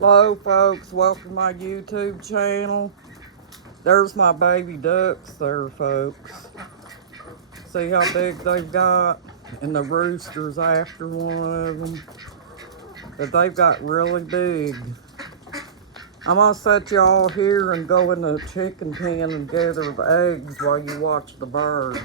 Hello, folks. Welcome to my YouTube channel. There's my baby ducks there, folks. See how big they've got? And the rooster's after one of them. But they've got really big. I'm going to set y'all here and go in the chicken pen and gather the eggs while you watch the birds.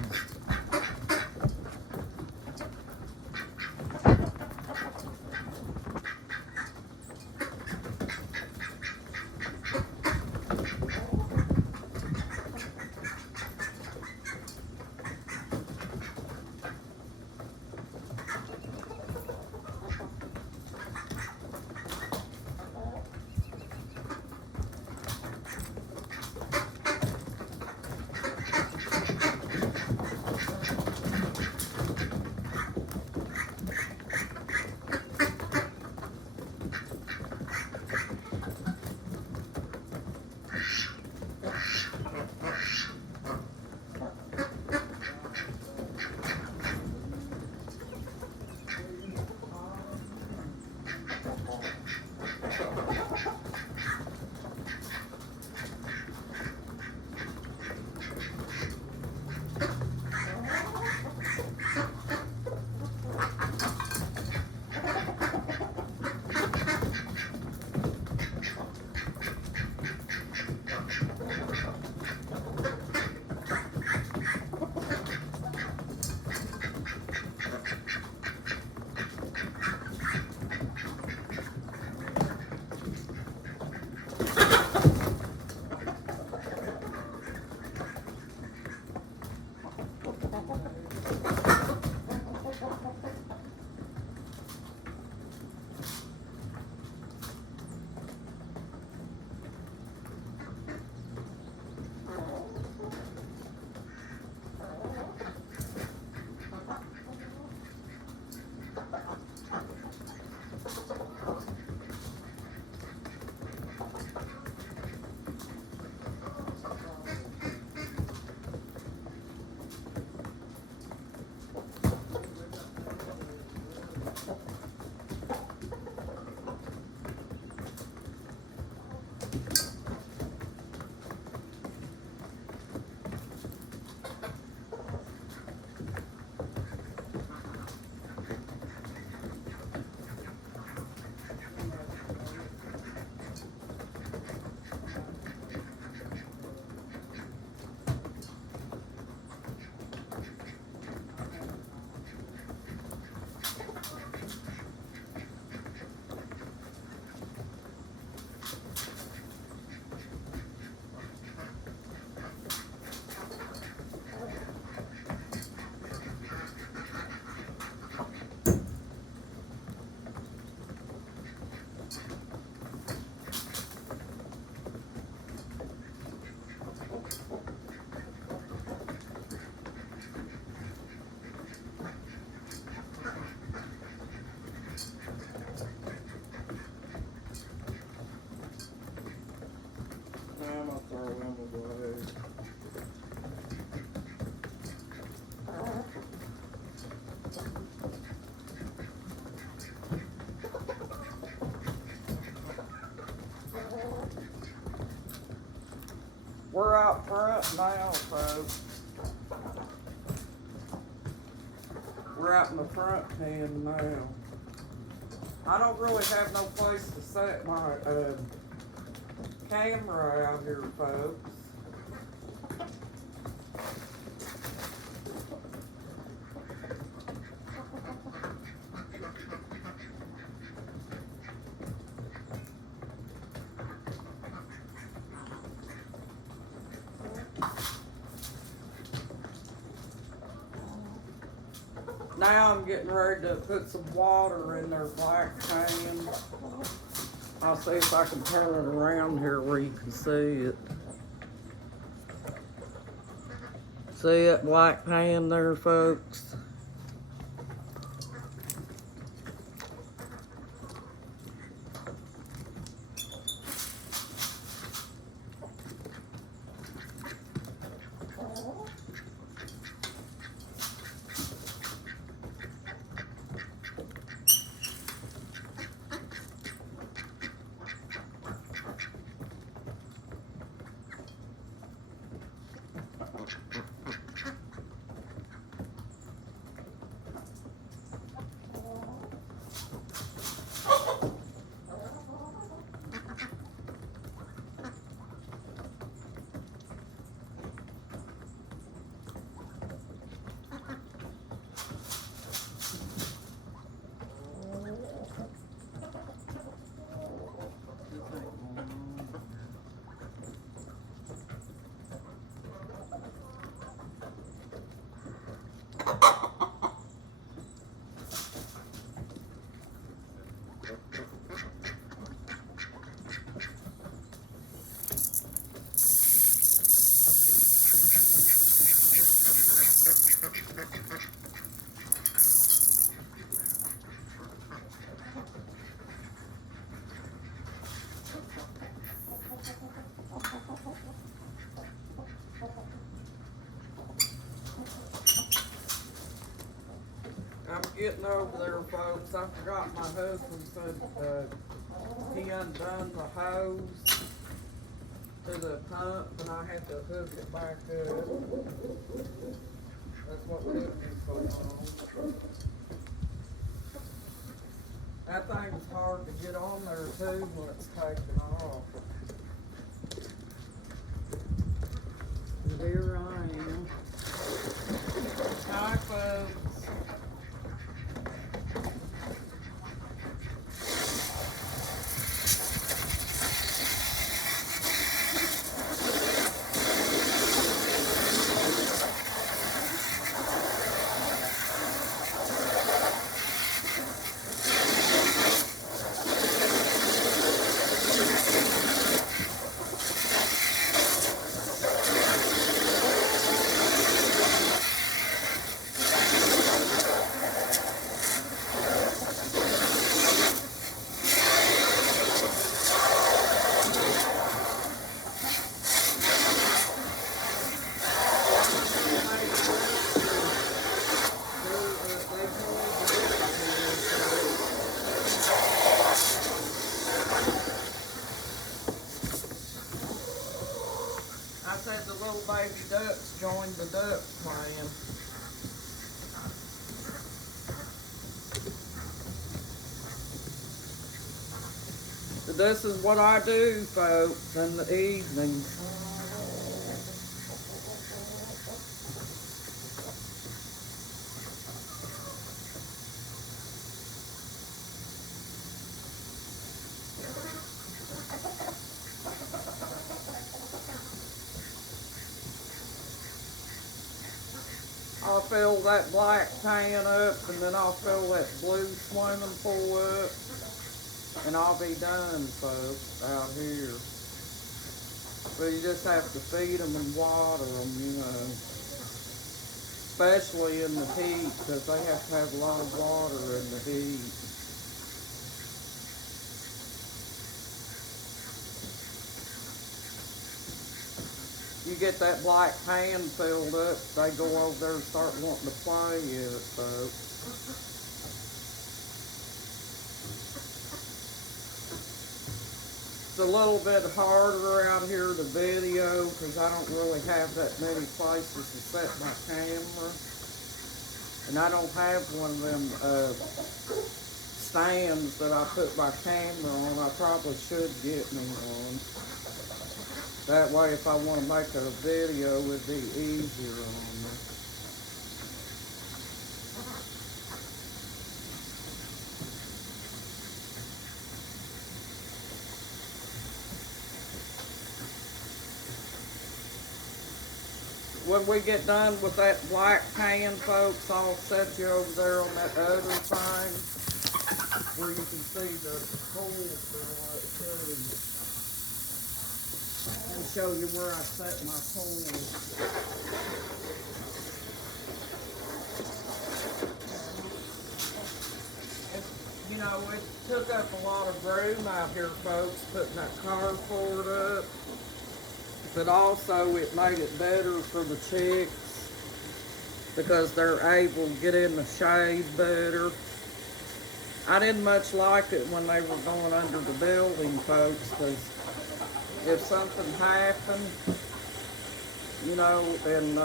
Now I'm going to throw in the blade. We're out front now, folks. We're out in the front pen now. I don't really have no place to set my camera out here, folks. Now I'm getting ready to put some water in their black pan. I'll see if I can turn it around here where you can see it. See that black pan there, folks? getting over there, folks, I forgot my husband said he undone the hose to the pump and I had to hook it back up. That's what took me so long. That thing's hard to get on there too when it's taken off. And here I am. Hi, folks. I said the little baby ducks joined the duck clan. But this is what I do, folks, in the evenings. I'll fill that black pan up and then I'll fill that blue swimming pool up and I'll be done, folks, out here. So you just have to feed them and water them, you know, especially in the heat because they have to have a lot of water in the heat. You get that black pan filled up, they go over there and start wanting to play in it, folks. It's a little bit harder out here to video because I don't really have that many places to set my camera. And I don't have one of them stands that I put my camera on. I probably should get me one. That way, if I want to make a video, it'd be easier on me. When we get done with that black pan, folks, I'll set you over there on that other thing where you can see the holes for what and show you where I set my poles. You know, it took up a lot of room out here, folks, putting that carport up. But also it made it better for the chicks because they're able to get in the shade better. I didn't much like it when they were going under the building, folks, because if something happened, you know, and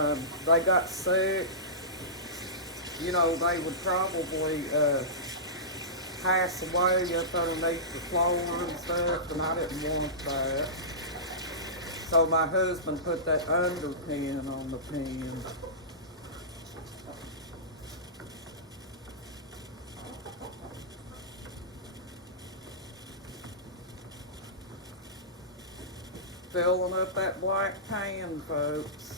they got sick, you know, they would probably pass away up underneath the floor and stuff, and I didn't want that. So my husband put that underpin on the pen. Filling up that black pan, folks.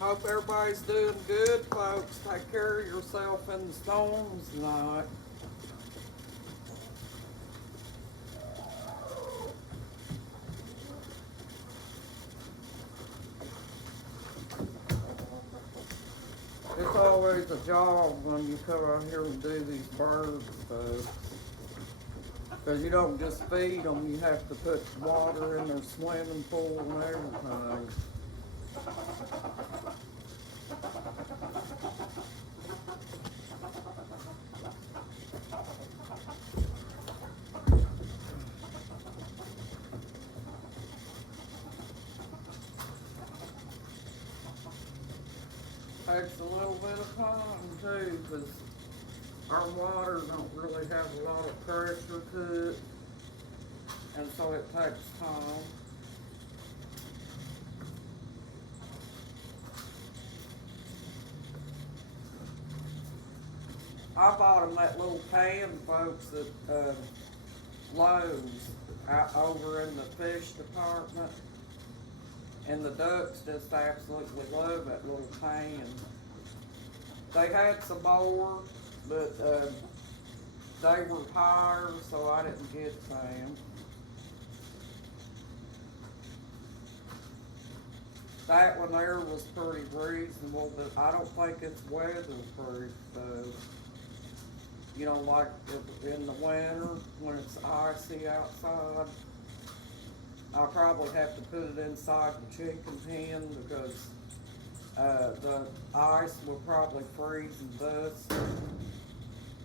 Hope everybody's doing good, folks. Take care of yourself in the storms tonight. It's always always a job when you come out here and do these birds, though. Because you don't just feed them, you have to put water in their swimming pool and everything. Takes a little bit of time too, because our water don't really have a lot of pressure to it, and so it takes time. I bought them that little pan, folks, at Lowe's out over in the fish department. And the ducks just absolutely love that little pan. They had some more, but they were higher, so I didn't get them. That one there was pretty reasonable, but I don't think it's weatherproof though. You know, like in the winter when it's icy outside. I'll probably have to put it inside the chicken pen because the ice will probably freeze and bust.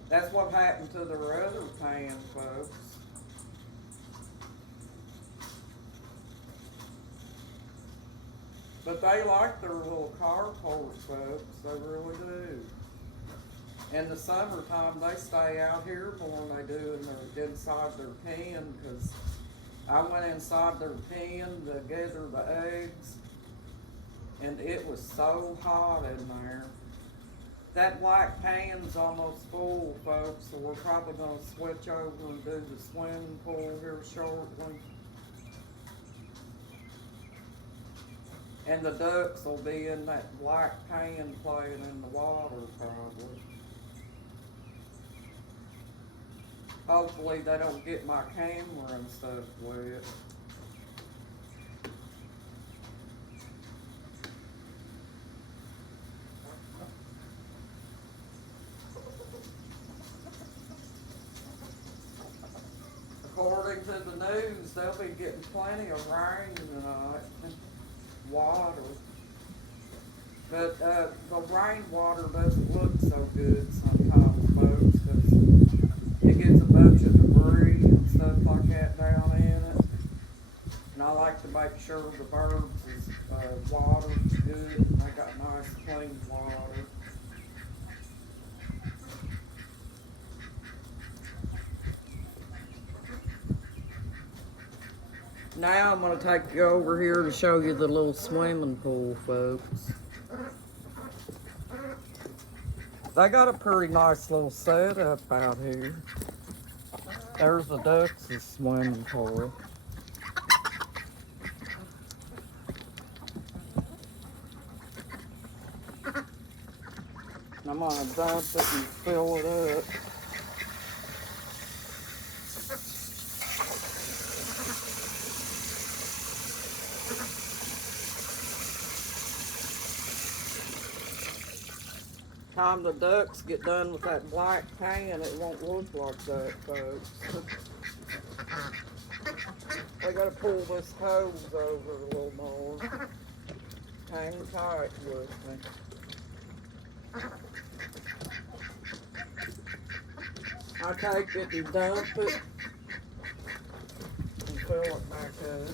That's what happened to their other pan, folks. But they like their little carport, folks. They really do. In the summertime, they stay out here more than they do inside their pen, because I went inside their pen to gather the eggs, and it was so hot in there. That black pan's almost full, folks, so we're probably going to switch over and do the swimming pool here shortly. And the ducks will be in that black pan playing in the water, probably. Hopefully they don't get my camera and stuff wet. According to the news, they'll be getting plenty of rain tonight, water. But the rainwater doesn't look so good sometimes, folks, because it gets a bunch of debris and stuff like that down in it. And I like to make sure the birds is water's good and they got nice clean water. Now I'm going to take you over here to show you the little swimming pool, folks. They got a pretty nice little setup out here. There's the ducks' swimming pool. I'm gonna dump it and fill it up. Time the ducks get done with that black pan, it won't look like that, folks. I gotta pull this hose over a little more. Hang tight with me. I take it and dump it and fill it back up.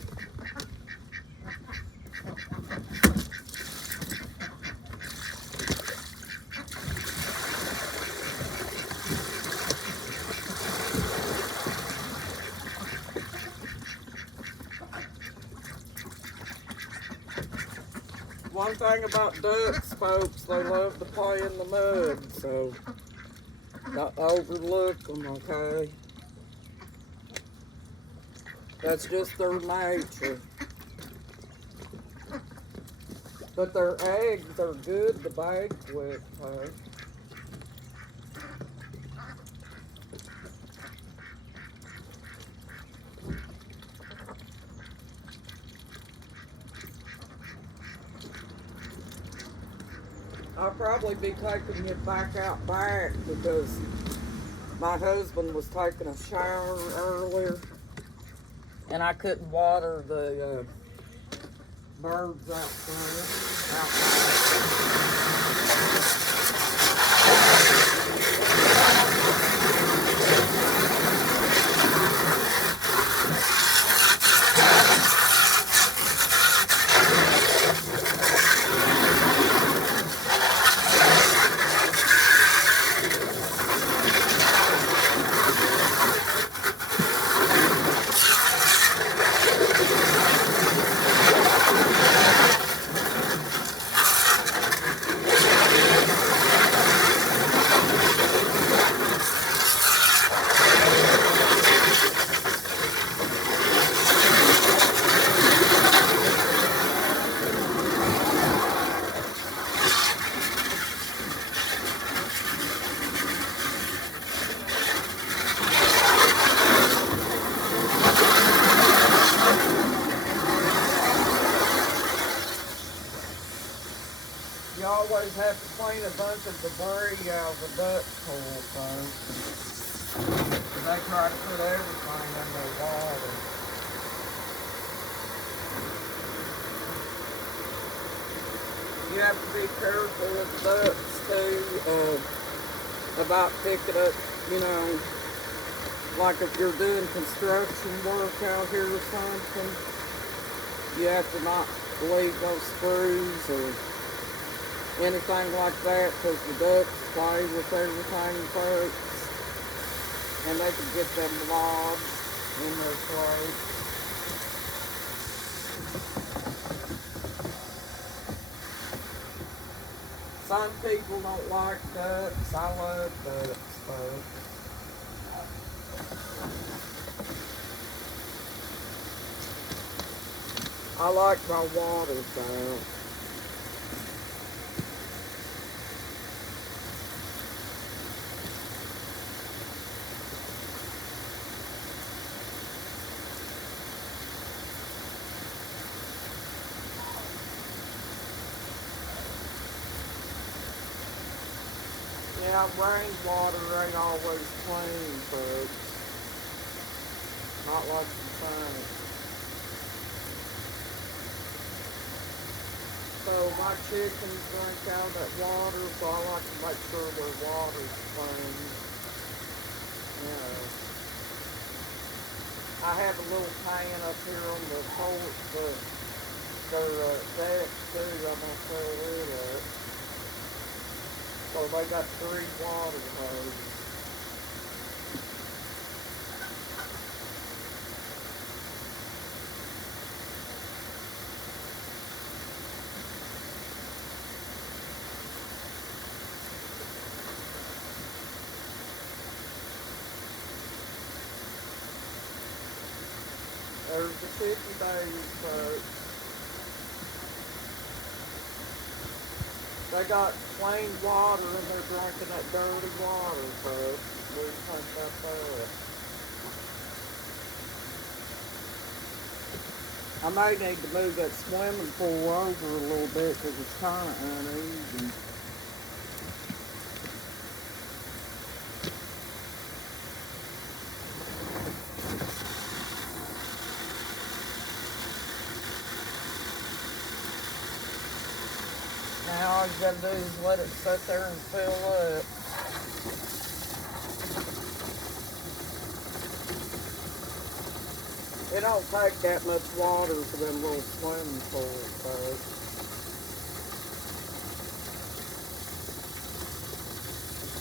One thing about ducks, folks, they love to play in the mud, so don't overlook them, okay? That's just their nature. But their eggs are good to bake with, huh? I'll probably be taking it back out back because my husband was taking a shower earlier and I couldn't water the birds out there. Out You always have to clean a bunch of debris out of the duck pool, folks. They try to put everything in their water. You have to be careful with ducks too, about picking up, you know, like if you're doing construction work out here or something, you have to not leave those screws or anything like that because the ducks play with everything, folks, and they can get them logs in their throat. Some people don't like ducks. I love ducks, folks. I like my water fountain. Yeah, rainwater ain't always clean, folks. Not like you think. So my chickens drink out of that water, so I like to make sure their water's clean. You know. I have a little pan up here on the porch, their deck too, I'm gonna throw it up. So they got 3 water hoses. There's the 50 babies, folks. They got plain water and they're drinking that dirty water, folks. What do you think about that? I may need to move that swimming pool over a little bit because it's kind of uneven. Now all you gotta do is let it sit there and fill up. It don't take that much water for them little swimming pools, folks.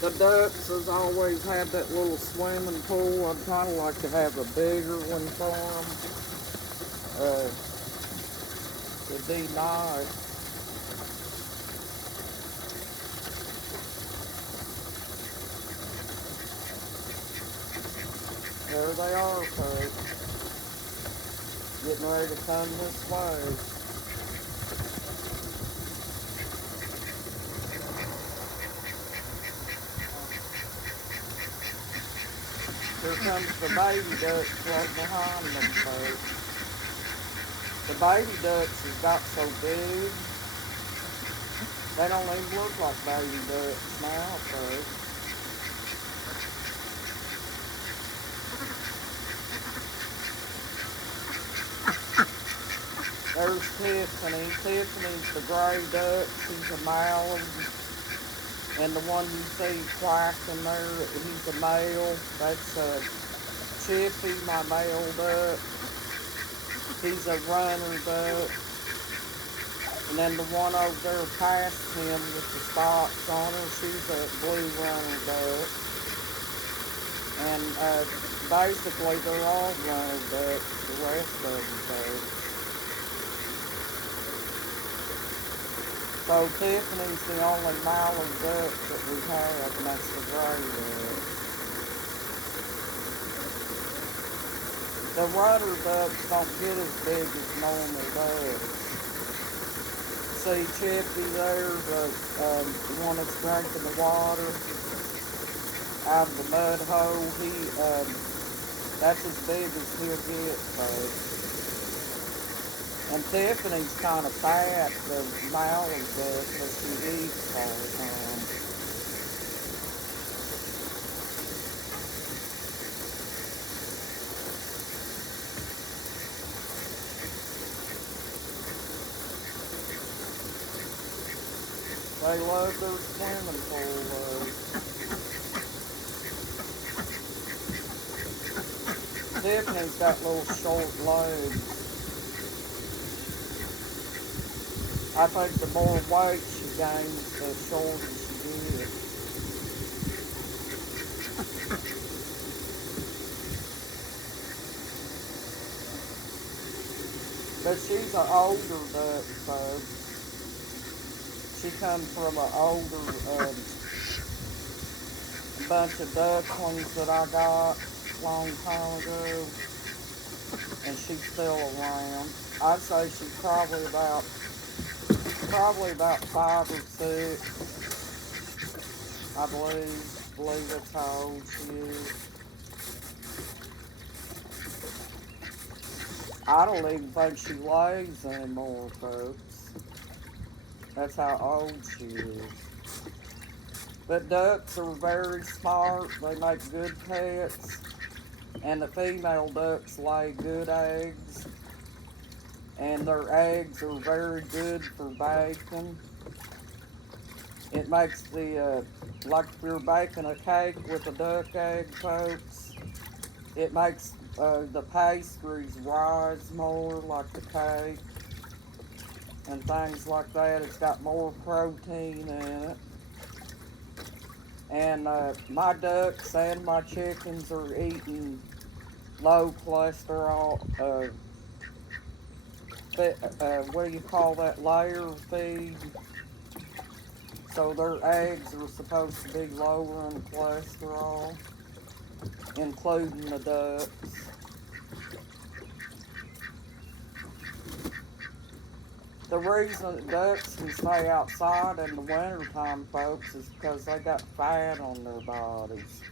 The ducks has always had that little swimming pool. I'd kind of like to have a bigger one for them. It'd be nice. There they are, folks. Getting ready to come this way. Here comes the baby ducks right behind them, folks. The baby ducks has got so big. They don't even look like baby ducks now, so. There's Tiffany. Tiffany's the gray duck. She's a mallard. And the one you see quacking there, he's a male. That's Chippy, my male duck. He's a runner duck. And then the one over there past him with the spots on her, she's a blue runner duck. And basically they're all runner ducks, the rest of them ducks. So Tiffany's the only mallard duck that we have, and that's the gray duck. The runner ducks don't get as big as normal ducks. See Chippy there, the one that's drinking the water out of the mud hole. That's as big as he'll get, folks. And Tiffany's kind of fat, the mallard duck, but she eats all the time. They love their swimming pool, though. Tiffany's got little short legs. I think the more weight she gains, the shorter she gets. But she's an older duck, folks. She comes from an older bunch of ducklings that I got a long time ago, and she's still around. I'd say she's probably about 5 or 6. I believe that's how old she is. I don't even think she lays anymore, folks. That's how old she is. But ducks are very smart. They make good pets. And the female ducks lay good eggs. And their eggs are very good for bacon. It makes like if you're baking a cake with a duck egg, folks, it makes the pastries rise more like the cake and things like that. It's got more protein in it. And my ducks and my chickens are eating low cholesterol, what do you call that, layer feed? So their eggs are supposed to be lower in cholesterol, including the ducks. The reason ducks can stay outside in the wintertime, folks, is because they got fat on their bodies.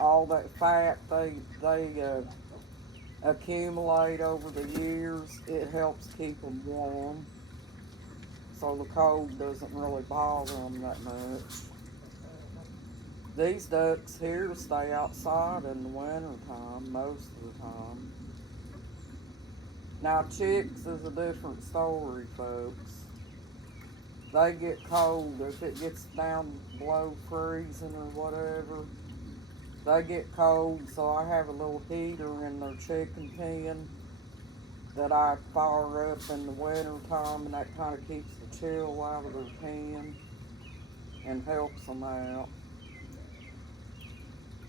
All that fat they accumulate over the years, it helps keep them warm. So the cold doesn't really bother them that much. These ducks here stay outside in the wintertime most of the time. Now chicks is a different story, folks. They get cold if it gets down below freezing or whatever. They get cold, so I have a little heater in their chicken pen that I fire up in the wintertime, and that kind of keeps the chill out of their pen and helps them out.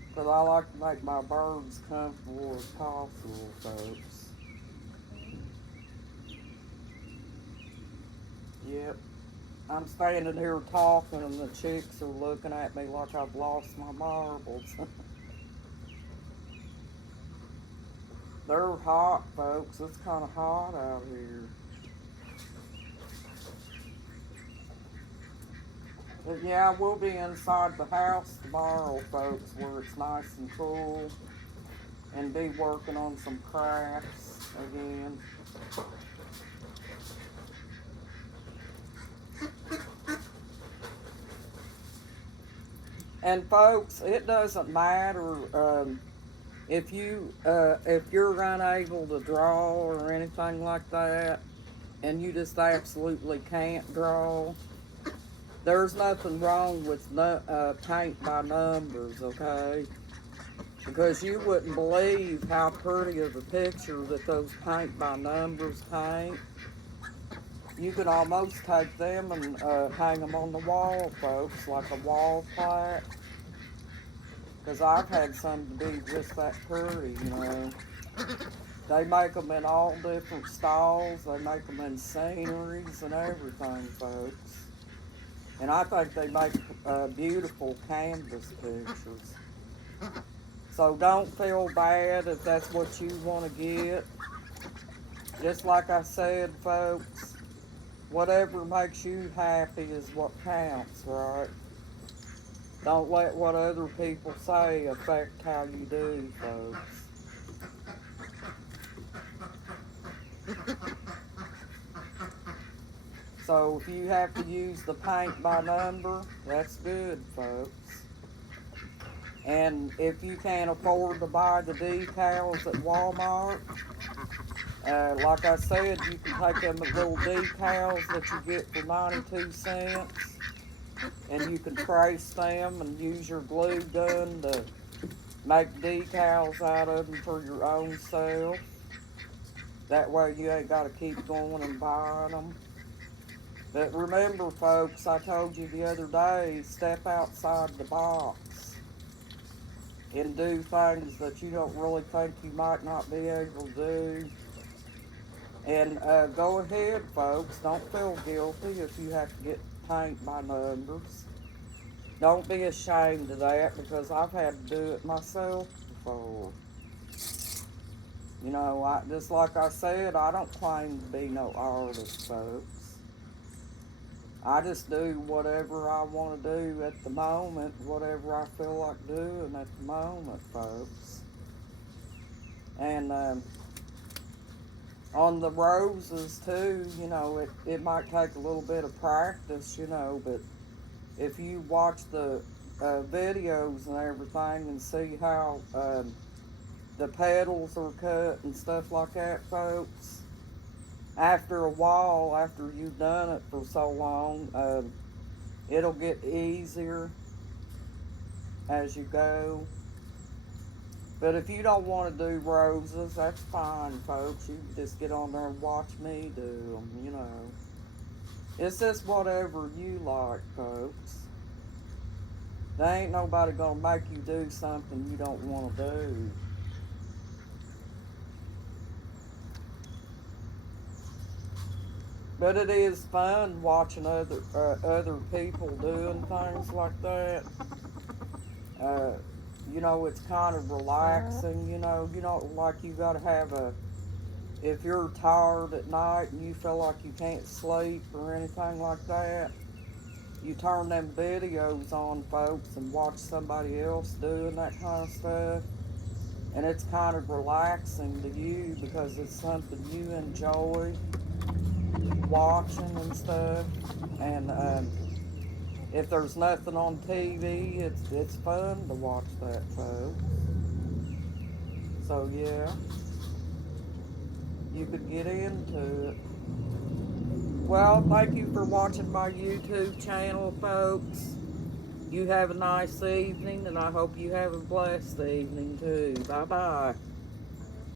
Because I like to make my birds comfortable as possible, folks. Yep. I'm standing here talking and the chicks are looking at me like I've lost my marbles. They're hot, folks. It's kind of hot out here. But yeah, we'll be inside the house tomorrow, folks, where it's nice and cool, and be working on some crafts again. And folks, it doesn't matter if you're unable to draw or anything like that, and you just absolutely can't draw. There's nothing wrong with paint by numbers, okay? Because you wouldn't believe how pretty of a picture that those paint by numbers paint. You could almost take them and hang them on the wall, folks, like a wall plaque. Because I've had some to be just that pretty, you know. They make them in all different styles. They make them in sceneries and everything, folks. And I think they make beautiful canvas pictures. So don't feel bad if that's what you want to get. Just like I said, folks, whatever makes you happy is what counts, right? Don't let what other people say affect how you do, folks. So if you have to use the paint by number, that's good, folks. And if you can't afford to buy the decals at Walmart, like I said, you can take them little decals that you get for 92 cents, and you can trace them and use your glue gun to make decals out of them for your own self. That way you ain't got to keep going and buying them. But remember, folks, I told you the other day, step outside the box and do things that you don't really think you might not be able to do. And go ahead, folks. Don't feel guilty if you have to get paint by numbers. Don't be ashamed of that, because I've had to do it myself before. You know, just like I said, I don't claim to be no artist, folks. I just do whatever I want to do at the moment, whatever I feel like doing at the moment, folks. And on the roses too, you know, it might take a little bit of practice, you know, but if you watch the videos and everything and see how the petals are cut and stuff like that, folks, after a while, after you've done it for so long, it'll get easier as you go. But if you don't want to do roses, that's fine, folks. You can just get on there and watch me do them, you know. It's just whatever you like, folks. There ain't nobody gonna make you do something you don't want to do. But it is fun watching other people doing things like that. You know, it's kind of relaxing. You know, like you gotta have if you're tired at night and you feel like you can't sleep or anything like that, you turn them videos on, folks, and watch somebody else doing that kind of stuff. And it's kind of relaxing to you because it's something you enjoy watching and stuff. And if there's nothing on TV, it's fun to watch that, folks. So yeah, you could get into it. Well, thank you for watching my YouTube channel, folks. You have a nice evening, and I hope you have a blessed evening too. Bye bye.